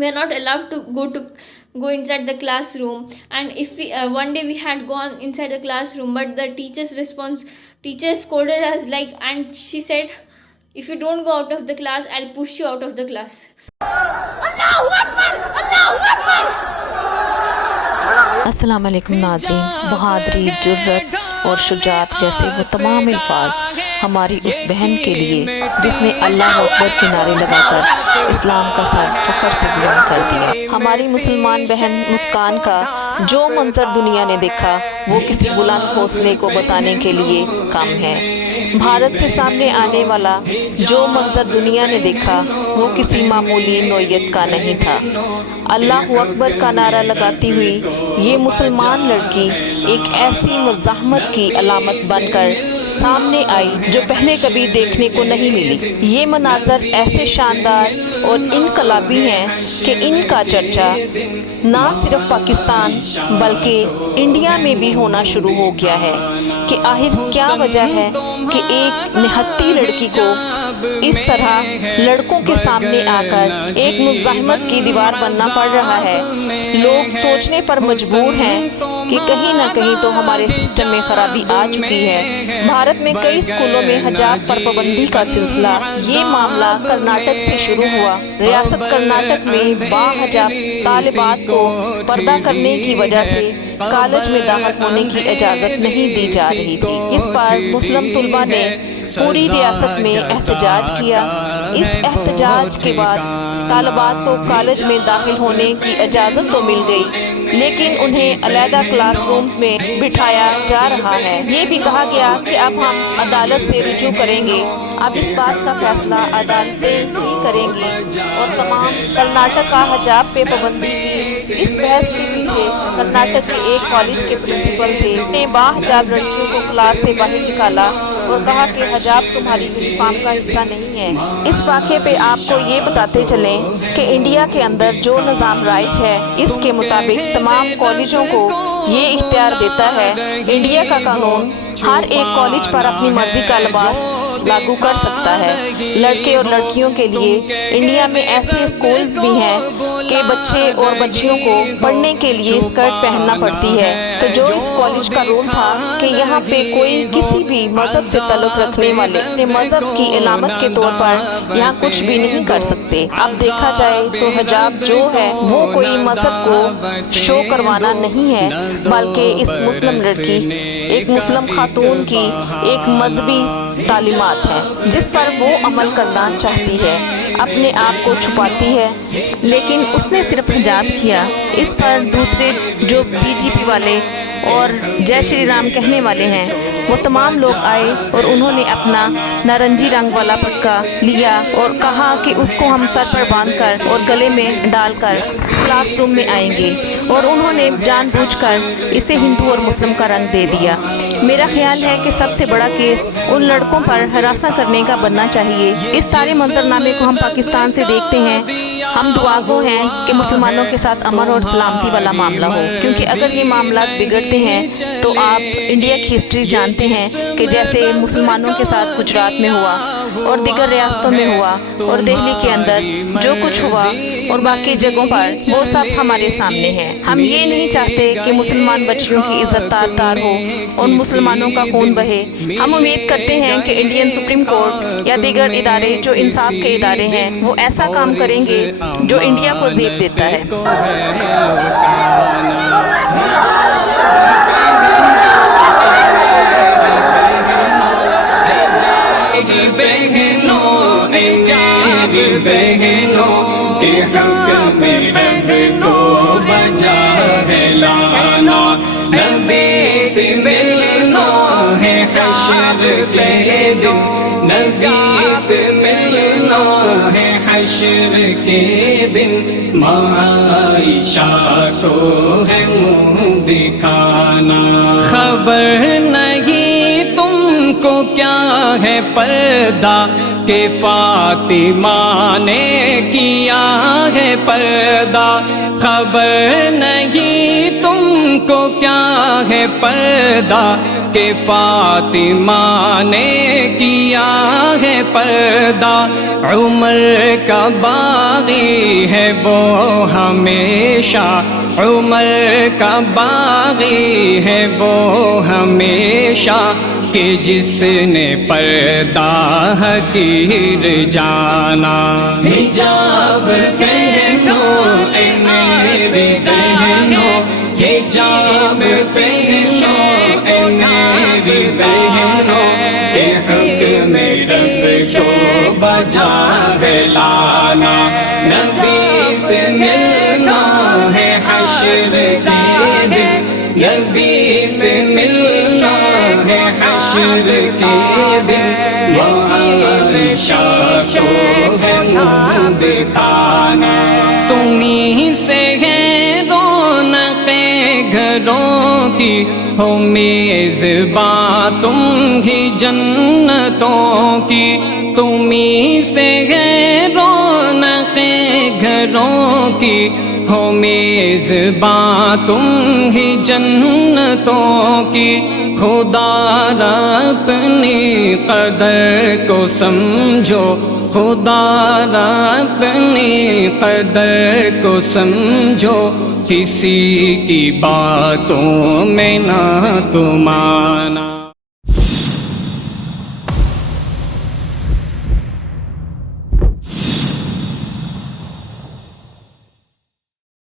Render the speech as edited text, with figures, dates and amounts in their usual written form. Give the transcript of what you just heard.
we are not allowed to go inside the classroom. And if we one day we had gone inside the classroom, but the teacher scolded us, like, and she said, if you don't go out of the class, I'll push you out of the class. अस्सलाम वालेकुम नाज़रीन। बहादुरी, जुर्रत और शुजात जैसे वो तमाम अल्फाज हमारी उस बहन के लिए जिसने अल्लाह अकबर के नारे लगाकर इस्लाम का सर फख्र से बुलंद कर दिया। हमारी मुसलमान बहन मुस्कान का जो मंजर दुनिया ने देखा वो किसी बुलंद हौसले को बताने के लिए कम है। भारत से सामने आने वाला जो मंजर दुनिया ने देखा वो किसी मामूली नौयत का नहीं था। अल्लाह अकबर का नारा लगाती हुई ये मुसलमान लड़की एक ऐसी मज़ाहमत की अलामत बनकर सामने आई जो पहले कभी देखने को नहीं मिली। ये मनाज़र ऐसे शानदार और इनकलाबी हैं कि इनका चर्चा ना सिर्फ पाकिस्तान बल्कि इंडिया में भी होना शुरू हो गया है कि आखिर क्या वजह है कि एक निहत्ती लड़की को इस तरह लड़कों के सामने आकर एक मुज़ाहमत की दीवार बनना पड़ रहा है। लोग सोचने पर मजबूर हैं कि कहीं ना कहीं तो हमारे सिस्टम में खराबी आ चुकी है। भारत में कई स्कूलों में हिजाब पर पाबंदी का सिलसिला, ये मामला कर्नाटक से शुरू हुआ। रियासत कर्नाटक में बाहिजाब तालिबात को पर्दा करने की वजह से कॉलेज में दाखिल होने की इजाज़त नहीं दी जा रही थी। इस पर मुस्लिम तुलबा ने पूरी रियासत में एहतजाज किया। इस एहतजाज के बाद तालिबात को कॉलेज में दाखिल होने की इजाज़त तो मिल गई, लेकिन उन्हें अलहदा क्लासरूम्स में बिठाया जा रहा है। ये भी कहा गया कि अब हम अदालत से रुजू करेंगे। अब इस बात का फैसला अदालतें ही करेंगी। और तमाम कर्नाटक का हिजाब पे पाबंदी की इस बहस के पीछे कर्नाटक के एक कॉलेज के प्रिंसिपल थे। उन्होंने बाहिजाब लड़कियों को क्लास से बाहर निकाला और कहा कि हिजाब तुम्हारी यूनिफॉर्म का हिस्सा नहीं है। इस वाक़े पे आपको ये बताते चलें कि इंडिया के अंदर जो निज़ाम राइज है इसके मुताबिक तमाम कॉलेजों को ये इख्तियार देता है। इंडिया का कानून हर एक कॉलेज पर अपनी मर्जी का लिबास लागू कर सकता है। लड़के और लड़कियों के लिए इंडिया में ऐसे स्कूल्स भी हैं कि बच्चे और बच्चियों को पढ़ने के लिए स्कर्ट पहनना पड़ती है। तो जो इस कॉलेज का रूल था कि यहाँ पे कोई किसी भी मज़हब से ताल्लुक़ रखने वाले अपने मज़हब की इलामत के तौर पर यहाँ कुछ भी नहीं कर सकते। अब देखा जाए तो हिजाब जो है वो कोई मज़हब को शो करवाना नहीं है, बल्कि इस मुस्लिम लड़की एक मुस्लिम खातून की एक मजहबी तालीमात है जिस पर वो अमल करना चाहती है, अपने आप को छुपाती है। लेकिन उसने सिर्फ हिजाब किया, इस पर दूसरे जो बीजेपी वाले और जय श्री राम कहने वाले हैं वो तमाम लोग आए और उन्होंने अपना नारंगी रंग वाला पटका लिया और कहा कि उसको हम सर पर बांधकर और गले में डालकर क्लासरूम में आएंगे, और उन्होंने जानबूझकर इसे हिंदू और मुस्लिम का रंग दे दिया। मेरा ख्याल है कि सबसे बड़ा केस उन लड़कों पर हरासा करने का बनना चाहिए। इस सारे मंजरनामे को हम पाकिस्तान से देखते हैं। हम दुआगो हैं कि मुसलमानों के साथ अमन और सलामती वाला मामला हो, क्योंकि अगर ये मामला बिगड़ते हैं तो आप इंडिया की हिस्ट्री जानते हैं कि जैसे मुसलमानों के साथ गुजरात में हुआ और दीगर रियासतों में हुआ और दिल्ली के अंदर जो कुछ हुआ और बाकी जगहों पर, वो सब हमारे सामने है। हम ये नहीं चाहते कि मुसलमान बच्चियों की इज्जत तार तार हो और मुसलमानों का खून बहे। हम उम्मीद करते हैं कि इंडियन सुप्रीम कोर्ट या दीगर इदारे जो इंसाफ के इदारे हैं वो ऐसा काम करेंगे जो इंडिया को ज़ेब देता है। बहनों के हक में रब को बचा है लाना, नबी से मिलना है हश्र के दिन, नबी से मिलना है हश्र के दिन, माइशा को है मुँह दिखाना। खबर नहीं तुमको क्या है पर्दा के फातिमा ने किया है पर्दा, खबर नहीं तुमको क्या है पर्दा کہ فاطمہ نے کیا ہے پردہ، عمر کا باغی ہے وہ ہمیشہ، عمر کا باغی ہے وہ ہمیشہ، کہ جس نے پردہ حقیر جانا۔ حجاب پہنو اے میری بہنوں، حجاب پہنو اے میری بہنوں، کہ حکم رب کو بجا ہے لانا، نبی سے ملنا ہے حشر کے دن، نبی سے ملنا ہے حشر کے دن، عائشہ کو ہے منہ دکھانا۔ تمہیں سے ہے رونق گھروں کی، ہو میزباں تم ہی جنتوں کی، تمہیں سے ہے رونق گھروں کی، ہو میزباں تم ہی جنتوں کی، خدا را اپنی قدر کو سمجھو، خدا را اپنی قدر کو سمجھو، کسی کی باتوں میں نہ تم آنا۔